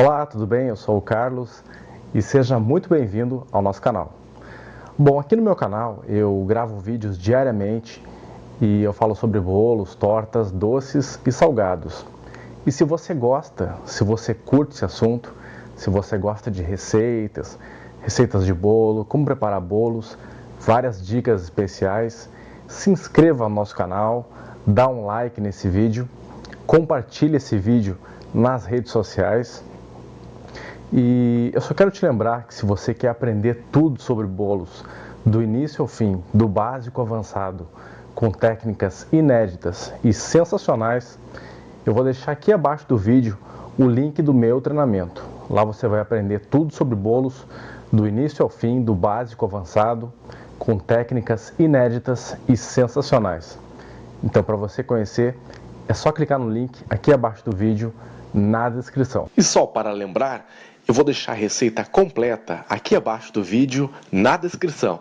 Olá, tudo bem? Eu sou o Carlos e seja muito bem-vindo ao nosso canal. Bom, aqui no meu canal eu gravo vídeos diariamente e eu falo sobre bolos, tortas, doces e salgados. E se você gosta, se você curte esse assunto, se você gosta de receitas de bolo, como preparar bolos, várias dicas especiais, se inscreva no nosso canal, dá um like nesse vídeo, compartilhe esse vídeo nas redes sociais. E eu só quero te lembrar que se você quer aprender tudo sobre bolos, do início ao fim, do básico ao avançado, com técnicas inéditas e sensacionais, eu vou deixar aqui abaixo do vídeo o link do meu treinamento. Lá você vai aprender tudo sobre bolos, do início ao fim, do básico ao avançado, com técnicas inéditas e sensacionais. Então, para você conhecer, é só clicar no link aqui abaixo do vídeo, na descrição. E só para lembrar, eu vou deixar a receita completa aqui abaixo do vídeo na descrição.